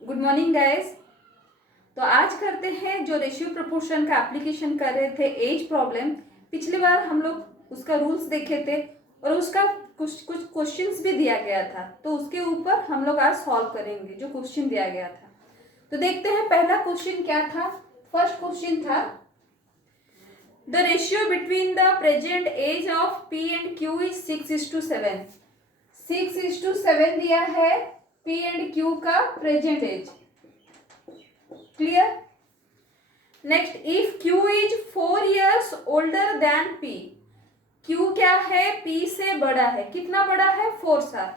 Good morning guys. तो आज करते हैं जो रेशियो प्रोपोर्शन का एप्लीकेशन कर रहे थे एज प्रॉब्लम। पिछली बार हम लोग उसका रूल्स देखे थे और उसका कुछ कुछ क्वेश्चंस भी दिया गया था, तो उसके ऊपर हम लोग आज सॉल्व करेंगे जो क्वेश्चन दिया गया था। तो देखते हैं पहला क्वेश्चन क्या था। फर्स्ट क्वेश्चन था the ratio between the present age of P and Q is 6:7। 6:7 दिया है पी एंड क्यू का present age. Clear. Next, if Q is 4 years older than P। Q क्या है? P से बड़ा है। कितना बड़ा है? 4 साल।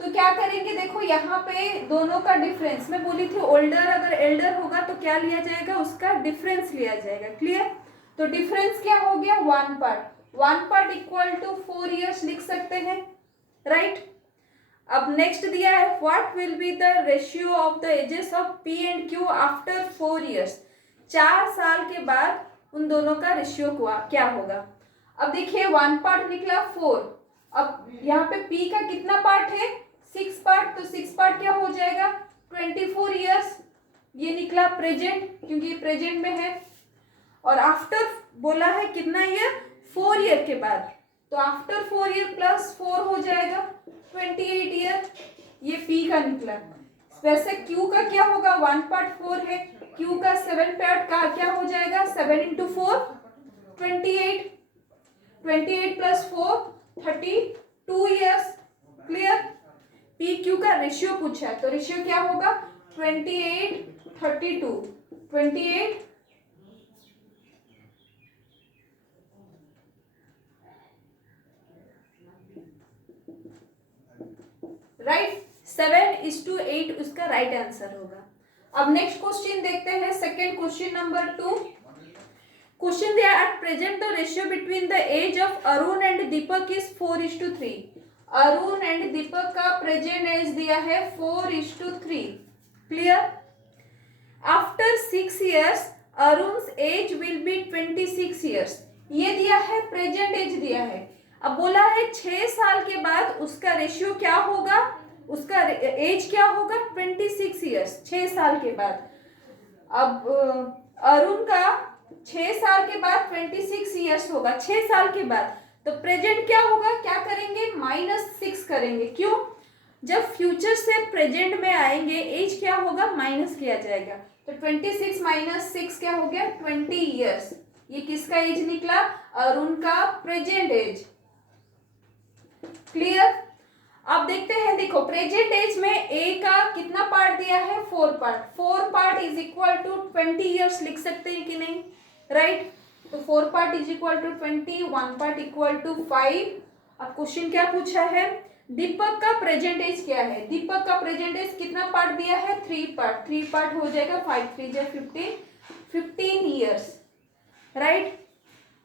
तो क्या करेंगे, देखो यहाँ पे दोनों का डिफरेंस, मैं बोली थी ओल्डर अगर एल्डर होगा तो क्या लिया जाएगा, उसका डिफरेंस लिया जाएगा। क्लियर। तो डिफरेंस क्या हो गया? 1 part. 1 part equal to 4 years लिख सकते हैं, राइट। अब नेक्स्ट दिया है what will be the ratio of the ages of P and Q after 4 years। 4 साल के बाद उन दोनों का रेशियो क्या होगा। अब देखिए 1 पार्ट निकला 4। अब यहाँ पे पी का कितना पार्ट है? 6 पार्ट। तो 6 पार्ट क्या हो जाएगा? 24 years। ये निकला प्रेजेंट, क्योंकि ये प्रेजेंट में है। और आफ्टर बोला है कितना ईयर? 4 year के बाद। तो आफ्टर 4 year प्लस 4 हो जाएगा 28 year। ये पी का निकला। वैसे क्यू का क्या होगा? 1 पार्ट 4 है, क्यू का 7 पार्ट का क्या हो जाएगा? 7 into 4 28। 28 plus 4 32 years। Clear. P Q का रेशियो पूछा है, तो रेशियो क्या होगा? 28 32। 28 राइट। 7:8 उसका राइट आंसर होगा। अब नेक्स्ट क्वेश्चन देखते हैं, सेकेंड क्वेश्चन नंबर 2। क्वेश्चन दिया at present the ratio between the age of Arun and Deepak is 4:3। Arun and Deepak का प्रेजेंट एज दिया है 4:3। क्लियर। आफ्टर 6 years अरुण's एज विल बी 26 years। ये दिया है प्रेजेंट एज दिया है। अब बोला है 6 साल के बाद उसका रेशियो क्या होगा, उसका एज क्या होगा? 26 years। 6 साल के बाद। अब अरुण का 6 साल के बाद 26 years होगा। 6 साल के बाद तो प्रेजेंट क्या होगा? क्या करेंगे? -6 करेंगे। क्यों? जब फ्यूचर से प्रेजेंट में आएंगे एज क्या होगा? माइनस किया जाएगा। तो 26 - 6 क्या हो गया? 20 years। ये किसका एज निकला? अरुण का प्रेजेंट एज। क्लियर। अब देखते हैं, देखो प्रेजेंट एज में ए का कितना पार्ट दिया है? 4 part. 4 part is equal to 20 years लिख सकते हैं कि नहीं, राइट। तो 4 part is equal to 20, 1 part equal to 5। अब क्वेश्चन क्या पूछा है? दीपक का प्रेजेंट एज क्या है? दीपक का प्रेजेंट एज कितना पार्ट दिया है? 3 पार्ट। 3 पार्ट हो जाएगा 5 3 15, 15 years, राइट।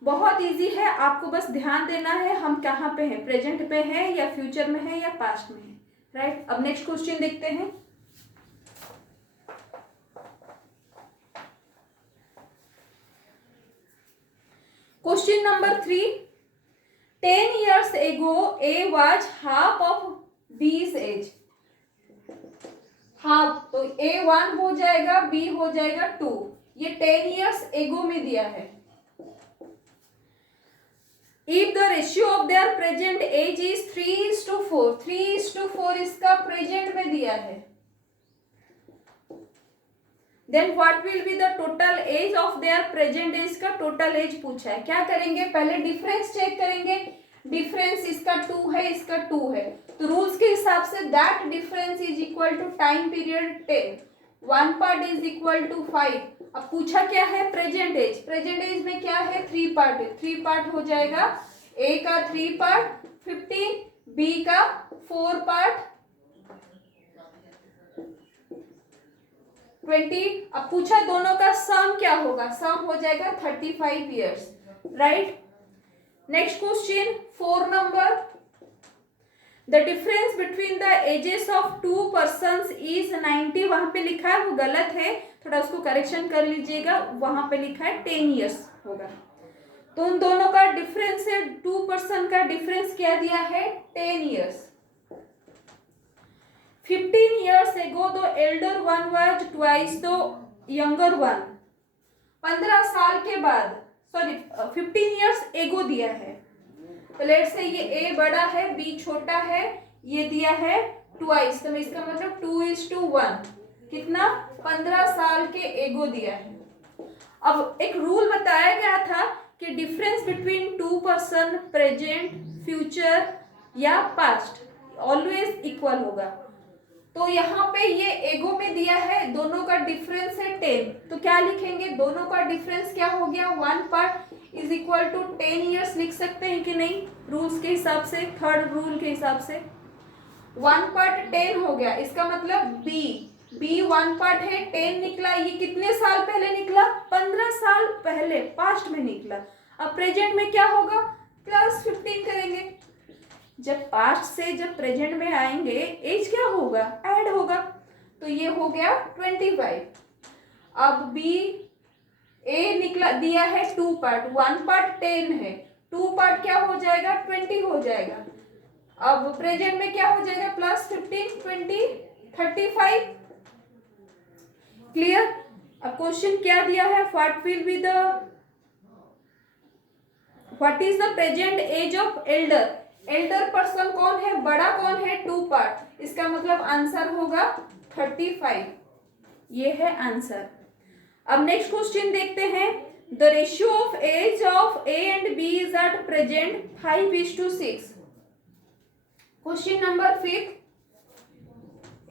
बहुत इजी है, आपको बस ध्यान देना है हम कहाँ पे हैं, प्रेजेंट पे हैं या फ्यूचर में है या पास्ट में है, राइट। अब नेक्स्ट क्वेश्चन देखते हैं। Question number 3। 10 years ago A was half of B's age। Half तो A1 हो जाएगा, B हो जाएगा 2। ये 10 years ago में दिया है। If the ratio of their present age is 3:4, 3:4 इसका प्रेजेंट में दिया है, then what will be the total age of their present age का टोटल एज पूछा है। क्या करेंगे? पहले डिफरेंस चेक करेंगे। डिफरेंस इसका 2 है, इसका 2 है, तो रूल्स के हिसाब से that difference is equal to time period 10। 1 part is equal to 5। अब पूछा क्या है? Present as. प्रेजेंट एज में क्या है? 3 पार्ट है। 3 पार्ट हो जाएगा, ए का 3 पार्ट 15, बी का 4 पार्ट 20। अब पूछा दोनों का सम क्या होगा? सम हो जाएगा 35 years, right. Next question 4 number. The difference between the ages of 2 persons is 90। वहां पे लिखा है वो गलत है, थोड़ा उसको करेक्शन कर लीजिएगा। वहां पे लिखा है 10 years होगा। तो उन दोनों का डिफरेंस है, 2 person का डिफरेंस क्या दिया है? 10 years। 15 years ago the elder one was twice the younger one. 15 साल के बाद, सॉरी 15 years ago दिया है, तो लेट्स से ये ए बड़ा है, बी छोटा है, ये दिया है ट्वाइस, तो इसका मतलब 2:1, कितना 15 साल के एगो दिया है। अब एक रूल बताया गया था कि difference between two person present, future या पास्ट ऑलवेज इक्वल होगा। तो यहाँ पे ये एगो में दिया है, दोनों का डिफरेंस है 10, तो क्या लिखेंगे, दोनों का डिफरेंस क्या हो गया, 1 part is equal to 10 years लिख सकते हैं कि नहीं, रूल्स के हिसाब से, थर्ड रूल के हिसाब से 1 पार्ट 10 हो गया, इसका मतलब बी 1 पार्ट है, 10 निकला, ये कितने साल पहले निकला, 15 साल पहले, पास्ट में निकला। अब प्रेजेंट में क्या होगा, +15 करेंगे, जब पास्ट से जब प्रेजेंट में आएंगे एज क्या होगा, ऐड होगा, तो ये हो गया 25। अब बी ए निकला, दिया है 2 पार्ट, 1 पार्ट 10 है, 2 पार्ट क्या हो जाएगा, 20 हो जाएगा। अब प्रेजेंट में क्या हो जाएगा, +15, 20, 35। क्लियर। अब क्वेश्चन क्या दिया है, what is the present age of elder, elder person कौन है, बड़ा कौन है, 2 पार्ट, इसका मतलब आंसर होगा 35, ये है आंसर। अब नेक्स्ट क्वेश्चन देखते हैं, the ratio of age of A and B is at present 5:6। Question number 5,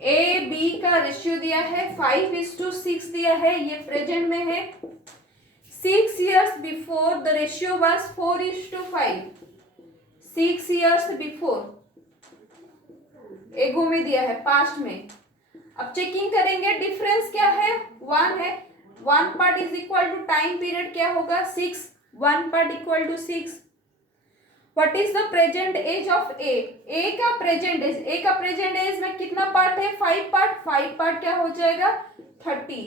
A B का रेशियो दिया है 5:6 दिया है, ये प्रेजेंट में है। 6 years before the ratio was 4:5, 6 years before एगो में दिया है, पास्ट में। अब चेकिंग करेंगे, डिफरेंस क्या है, 1 है, 1 part is equal to time period क्या होगा, 6, 1 part equal to 6। What is the present age of A का प्रेजेंट एज, ए का प्रेजेंट एज में कितना पार्ट है, 5 पार्ट, 5 पार्ट क्या हो जाएगा, 30।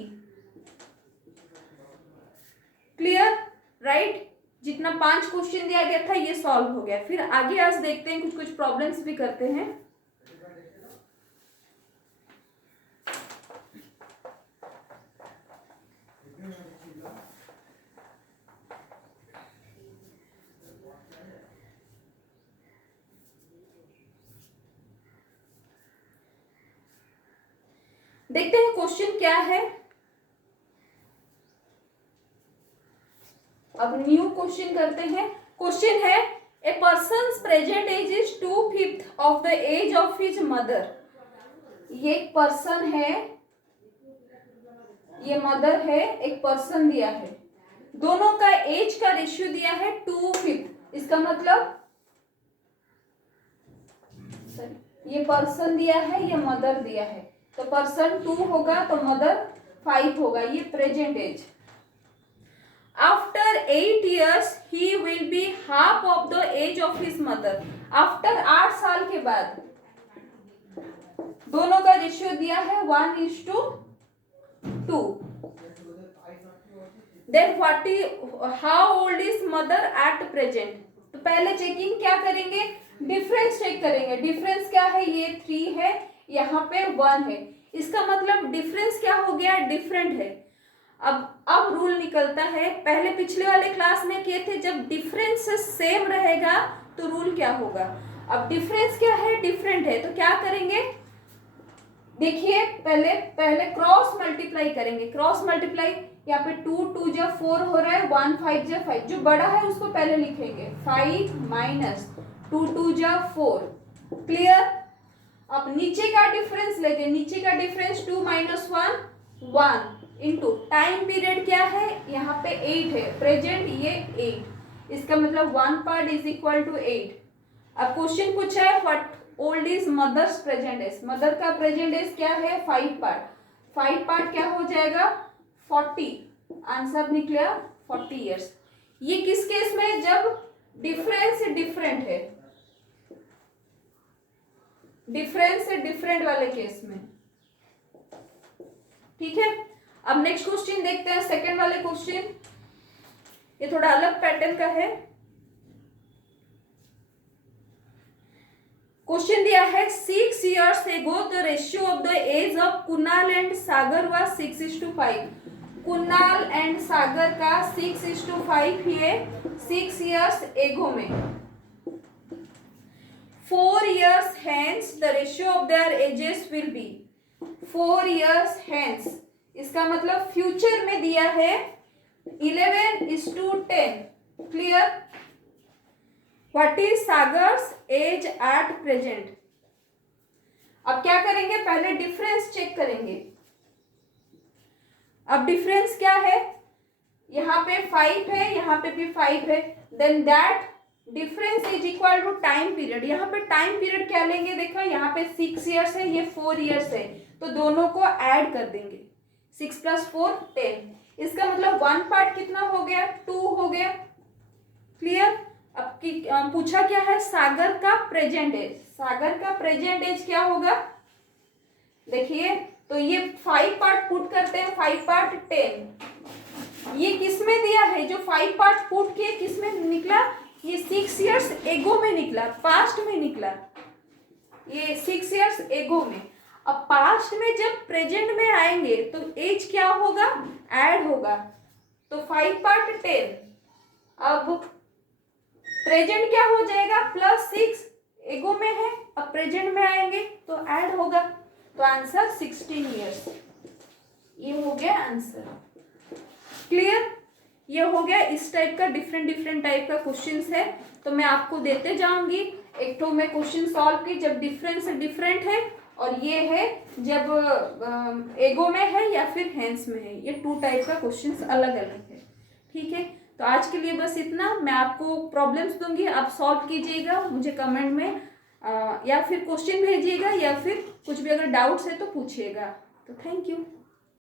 Clear, right. जितना 5 क्वेश्चन दिया गया था ये सॉल्व हो गया। फिर आगे आज देखते हैं, कुछ प्रॉब्लम्स भी करते हैं। देखते हैं क्वेश्चन क्या है। अब न्यू क्वेश्चन करते हैं। क्वेश्चन है, a person present age is 2/5 of the age of his mother. ये एक पर्सन है, ये मदर है, एक पर्सन दिया है, दोनों का एज का रेशियो दिया है 2/5, इसका मतलब ये पर्सन दिया है, ये मदर दिया है, तो पर्सन 2 होगा तो मदर 5 होगा, ये present age. After 8 years he will be half of the age of his mother। After 8 साल के बाद दोनों का रेशियो दिया है 1:2। Then how old is mother at present. तो पहले चेकिंग क्या करेंगे, डिफरेंस चेक करेंगे। डिफरेंस क्या है, ये 3 है, यहाँ पे 1 है, इसका मतलब डिफरेंस क्या हो गया, डिफरेंट है। अब रूल निकलता है, पहले पिछले वाले क्लास में किए थे, जब डिफरेंस सेम रहेगा तो रूल क्या होगा। अब डिफरेंस क्या है, डिफरेंट है, तो क्या करेंगे, देखिए पहले क्रॉस मल्टीप्लाई करेंगे। क्रॉस मल्टीप्लाई, यहाँ पे 2 2 जा 4 हो रहा है, 1 5 जा 5, जो बड़ा है उसको पहले लिखेंगे, 5 माइनस 2 2 जा 4। क्लियर। अब नीचे का डिफरेंस लेंगे, नीचे का डिफरेंस 2 - 1 इंटू टाइम पीरियड क्या है, यहाँ पे 8 है, प्रेजेंट ये 8, इसका मतलब 1 पार्ट इज इक्वल टू 8। अब क्वेश्चन पूछा है, what old is mother's present age. Mother का प्रेजेंट एज क्या है, 5 पार्ट, 5 पार्ट क्या हो जाएगा, 40। आंसर निकला 40 ईयर्स। ये किस केस में, जब डिफरेंस डिफरेंट है, डिफरेंस डिफरेंट वाले केस में। ठीक है। अब नेक्स्ट क्वेश्चन देखते हैं, सेकंड वाले क्वेश्चन, ये थोड़ा अलग पैटर्न का है। क्वेश्चन दिया है 6 years ago the ratio of the age of Kunal and Sagar was 6:5। Kunal and Sagar का 6:5 ये 6 years ago में। 4 years hence the ratio of their ages will be 4 years hence, इसका मतलब फ्यूचर में दिया है 11:10। Clear. What is Sagar's age at present. अब क्या करेंगे, पहले डिफरेंस चेक करेंगे। अब डिफरेंस क्या है, यहाँ पे 5 है, यहाँ पे भी 5 है, then that difference is equal to time period. यहाँ पे टाइम पीरियड क्या लेंगे, देखो यहाँ पे 6 years है, ये 4 years है, तो दोनों को ऐड कर देंगे। 6 + 4 10। इसका मतलब 1 पार्ट कितना हो गया, 2 हो गया। क्लियर। अब की पूछा क्या है, सागर का प्रेजेंट एज। सागर का प्रेजेंट एज क्या होगा, देखिए तो ये 5 पार्ट पुट करते हैं, 5 पार्ट 10। ये किस में दिया है, जो 5 पार्ट पुट किए किस में निकला, ये 6 years एगो में निकला, पास्ट में निकला, ये 6 years एगो में। अब पास्ट में जब प्रेजेंट में आएंगे तो एज क्या होगा, ऐड होगा, तो 5 पार्ट 10। अब प्रेजेंट क्या हो जाएगा, +6 एगो में है, अब प्रेजेंट में आएंगे तो ऐड होगा, तो आंसर 16 years। ये हो गया आंसर। क्लियर। ये हो गया। इस टाइप का डिफरेंट टाइप का क्वेश्चंस है, तो मैं आपको देते जाऊंगी। एक तो मैं क्वेश्चन सॉल्व की जब डिफरेंस डिफरेंट है, और ये है जब एगो में है या फिर हेंस में है। ये 2 टाइप का क्वेश्चंस अलग अलग है। ठीक है, तो आज के लिए बस इतना। मैं आपको प्रॉब्लम्स दूंगी, आप सॉल्व कीजिएगा, मुझे कमेंट में या फिर क्वेश्चन भेजिएगा, या फिर कुछ भी अगर डाउट्स है तो पूछिएगा। तो थैंक यू।